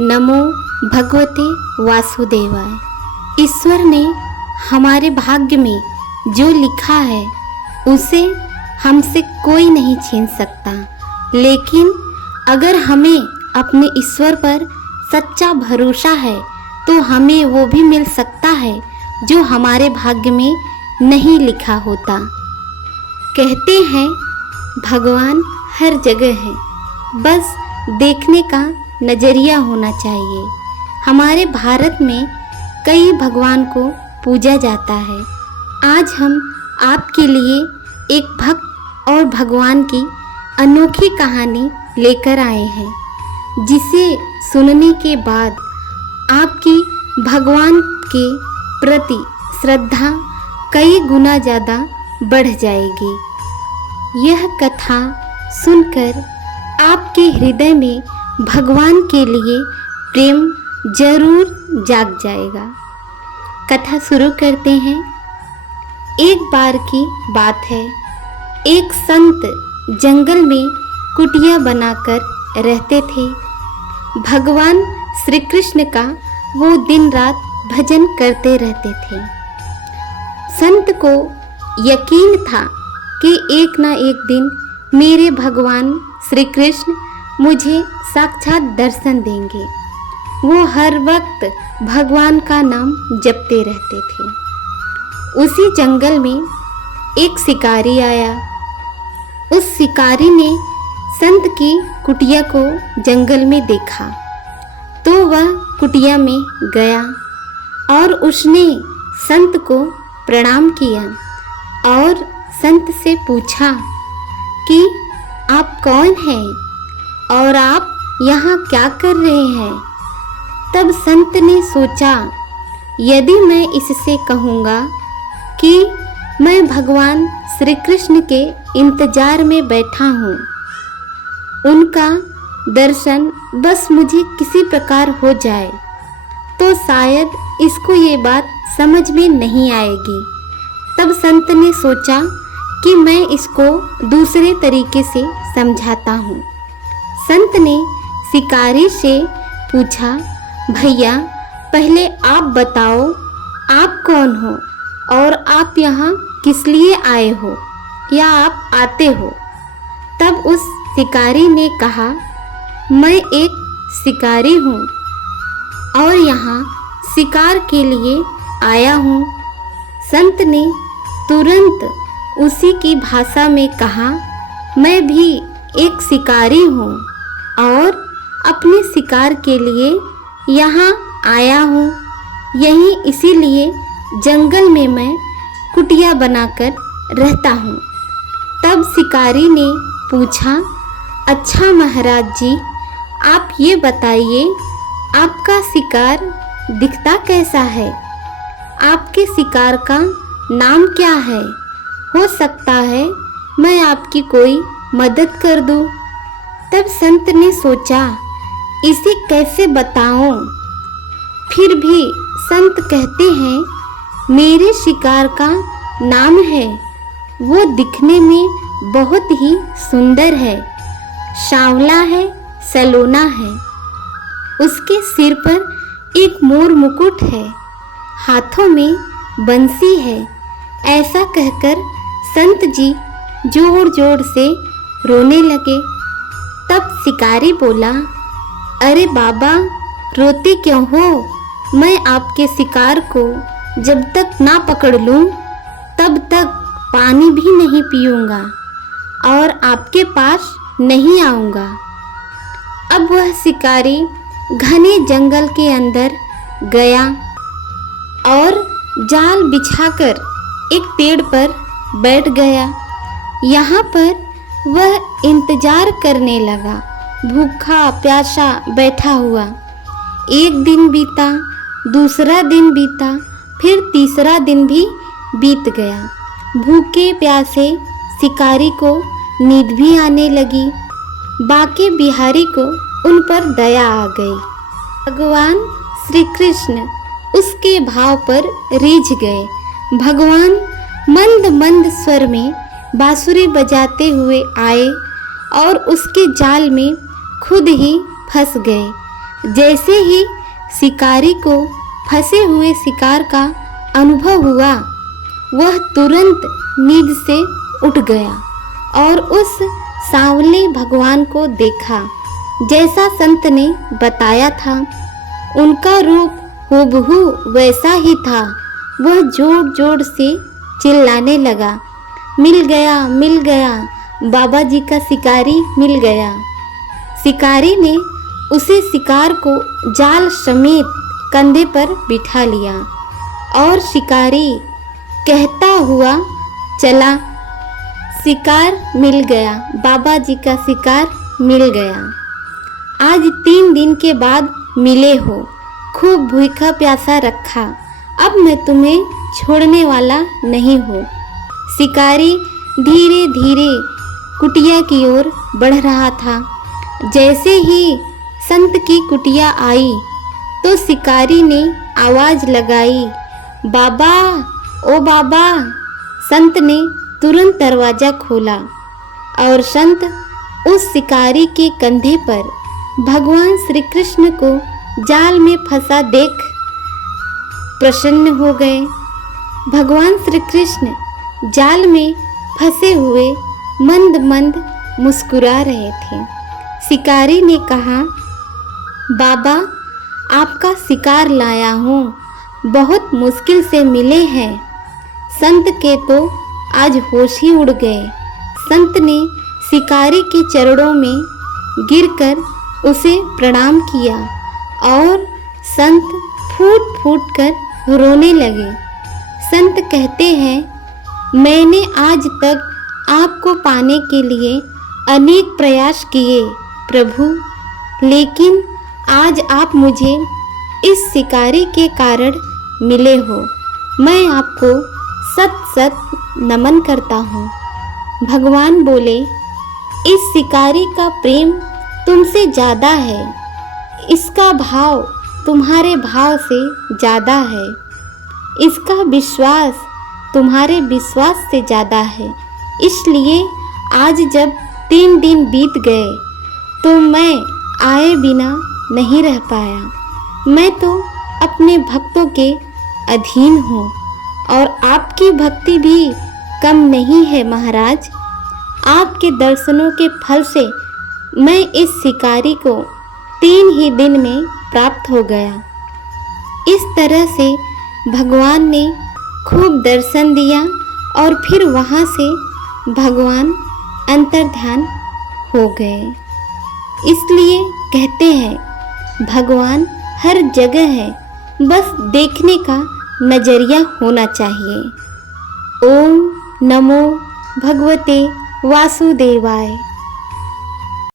नमो भगवते वासुदेवाय। ईश्वर ने हमारे भाग्य में जो लिखा है उसे हमसे कोई नहीं छीन सकता, लेकिन अगर हमें अपने ईश्वर पर सच्चा भरोसा है तो हमें वो भी मिल सकता है जो हमारे भाग्य में नहीं लिखा होता। कहते हैं भगवान हर जगह है, बस देखने का नज़रिया होना चाहिए। हमारे भारत में कई भगवान को पूजा जाता है। आज हम आपके लिए एक भक्त और भगवान की अनोखी कहानी लेकर आए हैं, जिसे सुनने के बाद आपकी भगवान के प्रति श्रद्धा कई गुना ज़्यादा बढ़ जाएगी। यह कथा सुनकर आपके हृदय में भगवान के लिए प्रेम जरूर जाग जाएगा। कथा शुरू करते हैं। एक बार की बात है, एक संत जंगल में कुटिया बनाकर रहते थे। भगवान श्री कृष्ण का वो दिन रात भजन करते रहते थे। संत को यकीन था कि एक ना एक दिन मेरे भगवान श्री कृष्ण मुझे साक्षात दर्शन देंगे। वो हर वक्त भगवान का नाम जपते रहते थे। उसी जंगल में एक शिकारी आया। उस शिकारी ने संत की कुटिया को जंगल में देखा तो वह कुटिया में गया और उसने संत को प्रणाम किया और संत से पूछा कि आप कौन हैं और आप यहाँ क्या कर रहे हैं। तब संत ने सोचा, यदि मैं इससे कहूँगा कि मैं भगवान श्री कृष्ण के इंतजार में बैठा हूँ, उनका दर्शन बस मुझे किसी प्रकार हो जाए, तो शायद इसको ये बात समझ में नहीं आएगी। तब संत ने सोचा कि मैं इसको दूसरे तरीके से समझाता हूँ। संत ने शिकारी से पूछा, भैया पहले आप बताओ आप कौन हो और आप यहाँ किस लिए आए हो या आप आते हो। तब उस शिकारी ने कहा, मैं एक शिकारी हूँ और यहाँ शिकार के लिए आया हूँ। संत ने तुरंत उसी की भाषा में कहा, मैं भी एक शिकारी हूँ और अपने शिकार के लिए यहाँ आया हूँ। यहीं इसीलिए जंगल में मैं कुटिया बनाकर रहता हूँ। तब शिकारी ने पूछा, अच्छा महाराज जी, आप ये बताइए आपका शिकार दिखता कैसा है? आपके शिकार का नाम क्या है? हो सकता है मैं आपकी कोई मदद कर दूं। तब संत ने सोचा, इसे कैसे बताऊं? फिर भी संत कहते हैं, मेरे शिकार का नाम है, वो दिखने में बहुत ही सुंदर है, सांवला है, सलोना है। उसके सिर पर एक मोर मुकुट है, हाथों में बंसी है। ऐसा कहकर संत जी जोर जोर से रोने लगे। तब शिकारी बोला, अरे बाबा रोते क्यों हो? मैं आपके शिकार को जब तक ना पकड़ लूं तब तक पानी भी नहीं पीऊंगा और आपके पास नहीं आऊंगा। अब वह शिकारी घने जंगल के अंदर गया और जाल बिछाकर एक पेड़ पर बैठ गया। यहाँ पर वह इंतजार करने लगा, भूखा प्यासा बैठा हुआ। एक दिन बीता, दूसरा दिन बीता, फिर तीसरा दिन भी बीत गया। भूखे प्यासे शिकारी को नींद भी आने लगी। बाकी बिहारी को उन पर दया आ गई। भगवान श्री कृष्ण उसके भाव पर रीझ गए। भगवान मंद मंद स्वर में बांसुरी बजाते हुए आए और उसके जाल में खुद ही फंस गए। जैसे ही शिकारी को फंसे हुए शिकार का अनुभव हुआ, वह तुरंत नींद से उठ गया और उस सांवले भगवान को देखा जैसा संत ने बताया था। उनका रूप हूबहू वैसा ही था। वह जोर जोर से चिल्लाने लगा, मिल गया, मिल गया, बाबा जी का शिकारी मिल गया। शिकारी ने उसे शिकार को जाल समेत कंधे पर बिठा लिया और शिकारी कहता हुआ चला, शिकार मिल गया, बाबा जी का शिकार मिल गया। आज 3 दिन के बाद मिले हो, खूब भूखा प्यासा रखा, अब मैं तुम्हें छोड़ने वाला नहीं हूँ। शिकारी धीरे धीरे कुटिया की ओर बढ़ रहा था। जैसे ही संत की कुटिया आई तो शिकारी ने आवाज़ लगाई, बाबा, ओ बाबा। संत ने तुरंत दरवाज़ा खोला और संत उस शिकारी के कंधे पर भगवान श्री कृष्ण को जाल में फंसा देख प्रसन्न हो गए। भगवान श्री कृष्ण जाल में फंसे हुए मंद मंद मुस्कुरा रहे थे। शिकारी ने कहा, बाबा, आपका शिकार लाया हूँ, बहुत मुश्किल से मिले हैं। संत के तो आज होश ही उड़ गए। संत ने शिकारी के चरणों में गिरकर उसे प्रणाम किया और संत फूट फूट कर रोने लगे। संत कहते हैं, मैंने आज तक आपको पाने के लिए अनेक प्रयास किए प्रभु, लेकिन आज आप मुझे इस शिकारी के कारण मिले हो। मैं आपको सत सत नमन करता हूँ। भगवान बोले, इस शिकारी का प्रेम तुमसे ज़्यादा है, इसका भाव तुम्हारे भाव से ज़्यादा है, इसका विश्वास तुम्हारे विश्वास से ज़्यादा है। इसलिए आज जब 3 दिन बीत गए तो मैं आए बिना नहीं रह पाया। मैं तो अपने भक्तों के अधीन हूँ और आपकी भक्ति भी कम नहीं है महाराज। आपके दर्शनों के फल से मैं इस शिकारी को 3 ही दिन में प्राप्त हो गया। इस तरह से भगवान ने खूब दर्शन दिया और फिर वहाँ से भगवान अंतर्ध्यान हो गए। इसलिए कहते हैं भगवान हर जगह है, बस देखने का नजरिया होना चाहिए। ओम नमो भगवते वासुदेवाय।